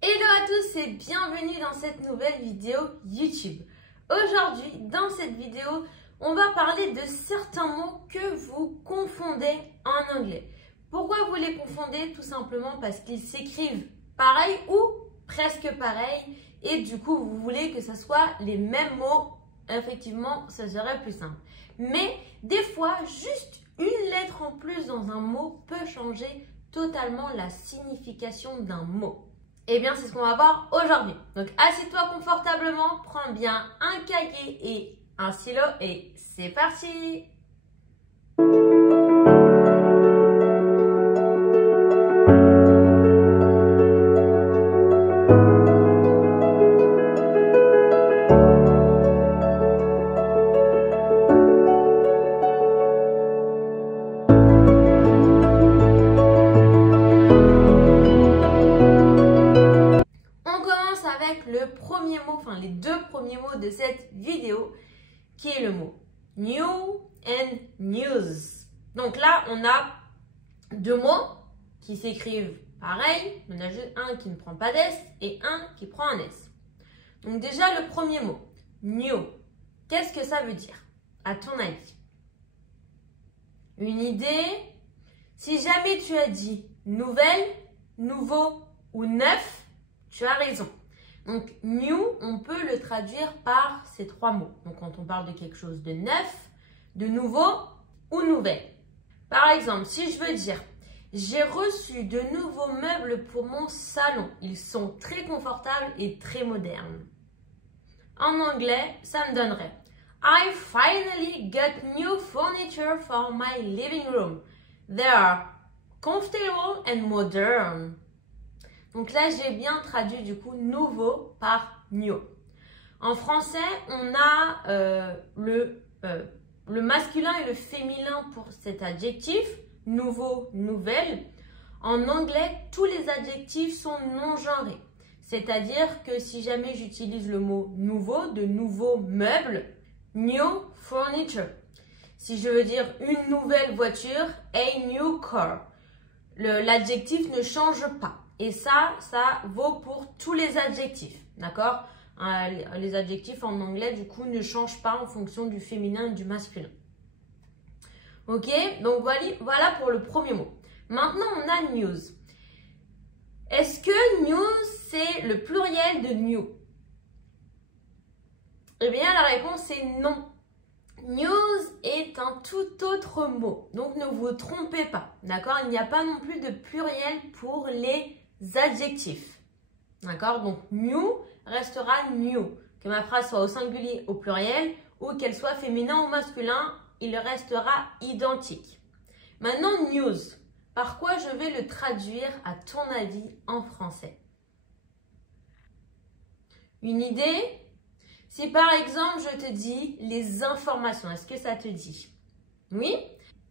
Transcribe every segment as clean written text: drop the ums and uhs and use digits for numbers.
Hello à tous et bienvenue dans cette nouvelle vidéo YouTube. Aujourd'hui, dans cette vidéo, on va parler de certains mots que vous confondez en anglais. Pourquoi vous les confondez? Tout simplement parce qu'ils s'écrivent pareil ou presque pareil et du coup, vous voulez que ce soit les mêmes mots. Effectivement, ça serait plus simple. Mais des fois, juste une lettre en plus dans un mot peut changer totalement la signification d'un mot. Eh bien, c'est ce qu'on va voir aujourd'hui. Donc, assieds-toi confortablement, prends bien un cahier et un stylo et c'est parti! Le premier mot, enfin les deux premiers mots de cette vidéo, qui est le mot new and news. Donc là, on a deux mots qui s'écrivent pareil. On a juste un qui ne prend pas d'S et un qui prend un S. Donc déjà, le premier mot, new. Qu'est-ce que ça veut dire, à ton avis? Une idée? Si jamais tu as dit nouvelle, nouveau ou neuf, tu as raison. Donc, new, on peut le traduire par ces trois mots. Donc, quand on parle de quelque chose de neuf, de nouveau ou nouvelle. Par exemple, si je veux dire, j'ai reçu de nouveaux meubles pour mon salon. Ils sont très confortables et très modernes. En anglais, ça me donnerait I finally got new furniture for my living room. They are comfortable and modern. Donc là, j'ai bien traduit du coup nouveau par new. En français, on a le masculin et le féminin pour cet adjectif, nouveau, nouvelle. En anglais, tous les adjectifs sont non-genrés. C'est-à-dire que si jamais j'utilise le mot nouveau, de nouveaux meubles, new furniture. Si je veux dire une nouvelle voiture, a new car. L'adjectif ne change pas. Et ça vaut pour tous les adjectifs, d'accord? Les adjectifs en anglais, du coup, ne changent pas en fonction du féminin et du masculin. Ok? Donc, voilà pour le premier mot. Maintenant, on a news. Est-ce que news, c'est le pluriel de new? Eh bien, la réponse est non. News est un tout autre mot. Donc, ne vous trompez pas, d'accord? Il n'y a pas non plus de pluriel pour les adjectifs. D'accord? Donc, new restera new. Que ma phrase soit au singulier, au pluriel, ou qu'elle soit féminin ou masculin, il restera identique. Maintenant, news. Par quoi je vais le traduire, à ton avis, en français? Une idée? Si par exemple, je te dis les informations, est-ce que ça te dit? Oui?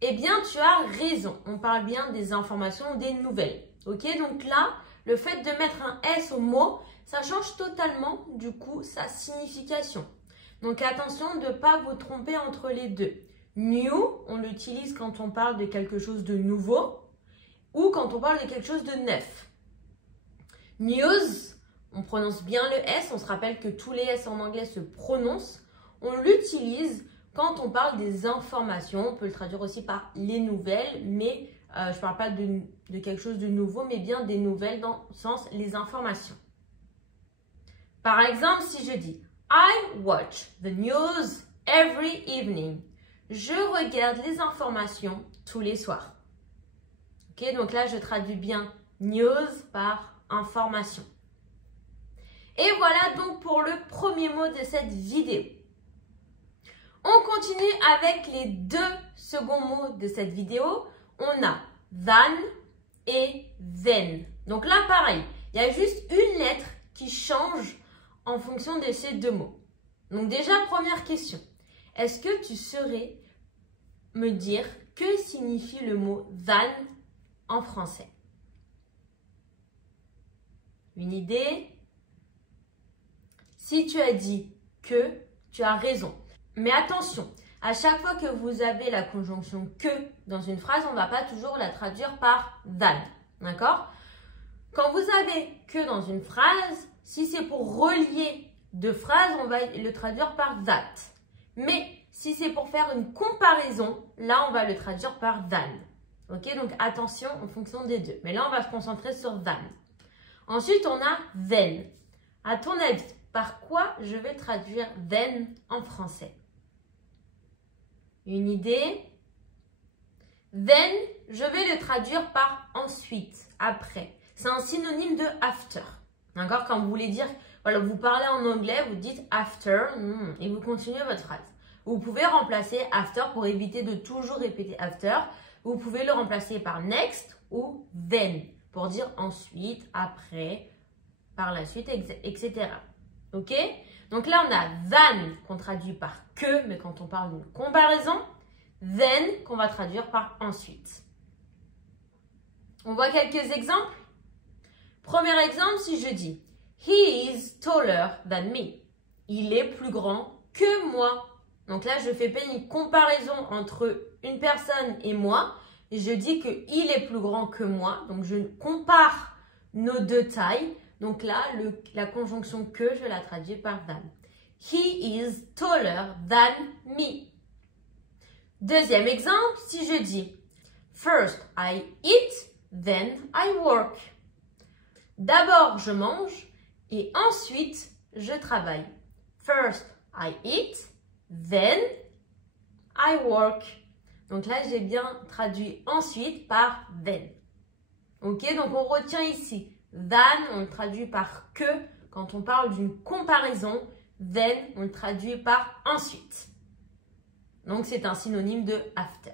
Eh bien, tu as raison. On parle bien des informations ou des nouvelles. Ok, donc là, le fait de mettre un S au mot, ça change totalement, du coup, sa signification. Donc, attention de ne pas vous tromper entre les deux. New, on l'utilise quand on parle de quelque chose de nouveau ou quand on parle de quelque chose de neuf. News, on prononce bien le S. On se rappelle que tous les S en anglais se prononcent. On l'utilise quand on parle des informations. On peut le traduire aussi par les nouvelles, mais je ne parle pas de quelque chose de nouveau, mais bien des nouvelles dans le sens les informations. Par exemple, si je dis I watch the news every evening. Je regarde les informations tous les soirs. Ok, donc là, je traduis bien news par information. Et voilà donc pour le premier mot de cette vidéo. On continue avec les deux seconds mots de cette vidéo. On a than et then. Donc là, pareil, il y a juste une lettre qui change en fonction de ces deux mots. Donc déjà, première question. Est-ce que tu saurais me dire que signifie le mot than en français? Une idée? Si tu as dit que, tu as raison. Mais attention, à chaque fois que vous avez la conjonction que dans une phrase, on ne va pas toujours la traduire par than. D'accord? Quand vous avez que dans une phrase, si c'est pour relier deux phrases, on va le traduire par that. Mais si c'est pour faire une comparaison, là, on va le traduire par than. Ok, donc attention en fonction des deux. Mais là, on va se concentrer sur than. Ensuite, on a then. À ton avis, par quoi je vais traduire then en français? Une idée? Then, je vais le traduire par ensuite, après. C'est un synonyme de after. D'accord? Quand vous voulez dire, voilà, vous parlez en anglais, vous dites after et vous continuez votre phrase. Vous pouvez remplacer after pour éviter de toujours répéter after. Vous pouvez le remplacer par next ou then pour dire ensuite, après, par la suite, etc. Ok? Donc là, on a than qu'on traduit par que, mais quand on parle d'une comparaison, then qu'on va traduire par ensuite. On voit quelques exemples. Premier exemple, si je dis he is taller than me. Il est plus grand que moi. Donc là, je fais pas une comparaison entre une personne et moi. Et je dis qu'il est plus grand que moi. Donc, je compare nos deux tailles. Donc là, la conjonction que, je la traduis par than. He is taller than me. Deuxième exemple, si je dis first I eat, then I work. D'abord, je mange et ensuite, je travaille. First I eat, then I work. Donc là, j'ai bien traduit ensuite par then. Ok, donc on retient ici. Than, on le traduit par que. Quand on parle d'une comparaison, then, on le traduit par ensuite. Donc c'est un synonyme de after.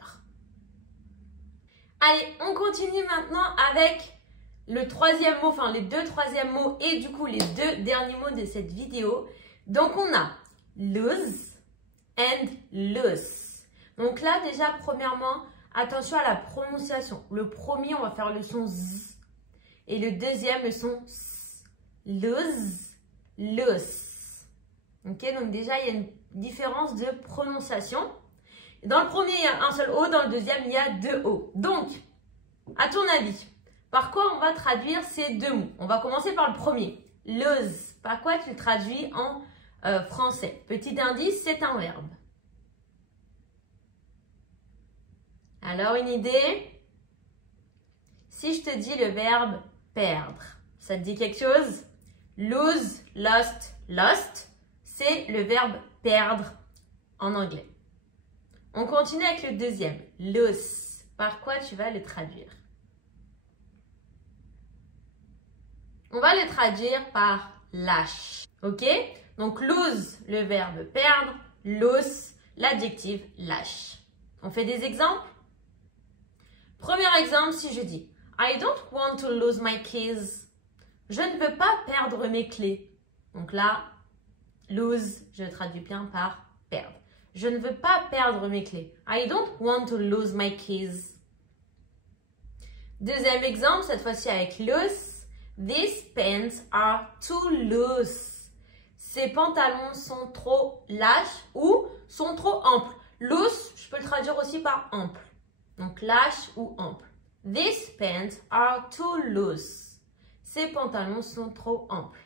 Allez, on continue maintenant avec le troisième mot, enfin les deux troisièmes mots et du coup les deux derniers mots de cette vidéo. Donc on a lose and loose. Donc là déjà premièrement, attention à la prononciation. Le premier, on va faire le son z et le deuxième le son s. Lose, loose. Ok, donc déjà il y a une différence de prononciation. Dans le premier, il y a un seul O, dans le deuxième, il y a deux O. Donc, à ton avis, par quoi on va traduire ces deux mots? On va commencer par le premier. Lose. Par quoi tu le traduis en français? Petit indice, c'est un verbe. Alors, une idée? Si je te dis le verbe perdre, ça te dit quelque chose? Lose, lost, lost, c'est le verbe perdre en anglais. On continue avec le deuxième, lose. Par quoi tu vas le traduire? On va le traduire par lâche. Ok? Donc, lose, le verbe perdre. Loose, l'adjectif lâche. On fait des exemples? Premier exemple, si je dis I don't want to lose my keys. Je ne veux pas perdre mes clés. Donc là, lose, je le traduis bien par perdre. Je ne veux pas perdre mes clés. I don't want to lose my keys. Deuxième exemple, cette fois-ci avec loose. These pants are too loose. Ces pantalons sont trop lâches ou sont trop amples. Loose, je peux le traduire aussi par ample. Donc lâche ou ample. These pants are too loose. Ces pantalons sont trop amples.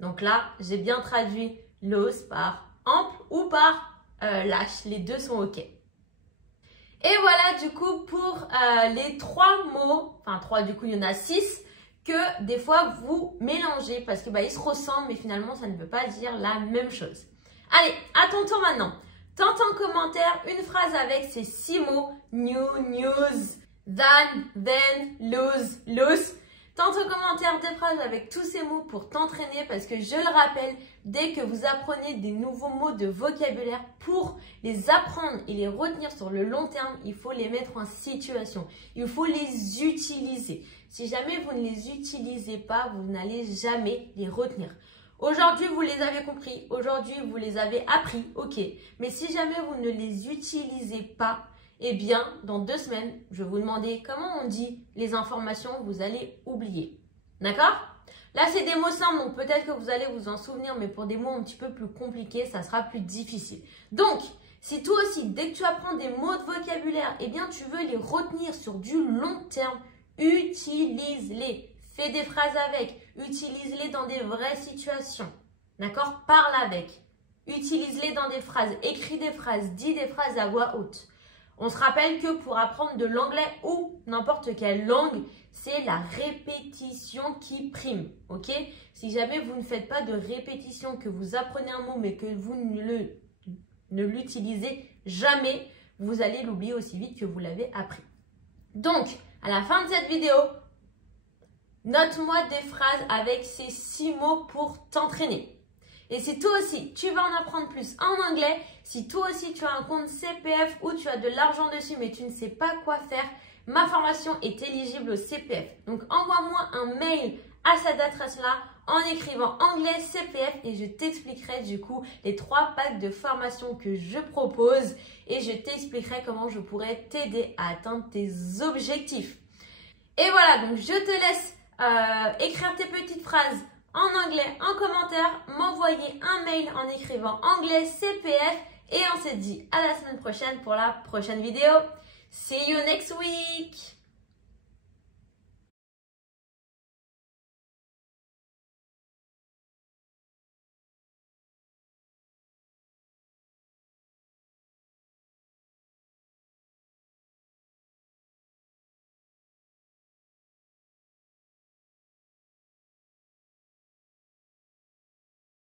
Donc là, j'ai bien traduit loose par ample ou par lâche. Les deux sont OK. Et voilà du coup pour les trois mots, enfin trois du coup il y en a 6 que des fois vous mélangez parce que ils se ressemblent mais finalement ça ne veut pas dire la même chose. Allez, à ton tour maintenant. Tente en commentaire une phrase avec ces 6 mots new, news, than, then, lose, loose. Tente en commentaire des phrases avec tous ces mots pour t'entraîner parce que je le rappelle, dès que vous apprenez des nouveaux mots de vocabulaire pour les apprendre et les retenir sur le long terme, il faut les mettre en situation. Il faut les utiliser. Si jamais vous ne les utilisez pas, vous n'allez jamais les retenir. Aujourd'hui, vous les avez compris. Aujourd'hui, vous les avez appris. Ok. Mais si jamais vous ne les utilisez pas, eh bien, dans 2 semaines, je vais vous demander comment on dit les informations, vous allez oublier. D'accord? Là, c'est des mots simples, donc peut-être que vous allez vous en souvenir, mais pour des mots un petit peu plus compliqués, ça sera plus difficile. Donc, si toi aussi, dès que tu apprends des mots de vocabulaire, eh bien, tu veux les retenir sur du long terme, utilise-les. fais des phrases avec, utilise-les dans des vraies situations. D'accord? Parle avec, utilise-les dans des phrases, écris des phrases, dis des phrases à voix haute. On se rappelle que pour apprendre de l'anglais ou n'importe quelle langue, c'est la répétition qui prime, ok? Si jamais vous ne faites pas de répétition, que vous apprenez un mot mais que vous ne l'utilisez jamais, vous allez l'oublier aussi vite que vous l'avez appris. Donc, à la fin de cette vidéo, note-moi des phrases avec ces 6 mots pour t'entraîner. Et si toi aussi, tu vas en apprendre plus en anglais, si toi aussi tu as un compte CPF ou tu as de l'argent dessus mais tu ne sais pas quoi faire, ma formation est éligible au CPF. Donc envoie-moi un mail à cette adresse-là en écrivant anglais CPF et je t'expliquerai du coup les 3 packs de formation que je propose et je t'expliquerai comment je pourrais t'aider à atteindre tes objectifs. Et voilà, donc je te laisse écrire tes petites phrases en anglais en commentaire, m'envoyer un mail en écrivant anglais CPF et on se dit à la semaine prochaine pour la prochaine vidéo. See you next week!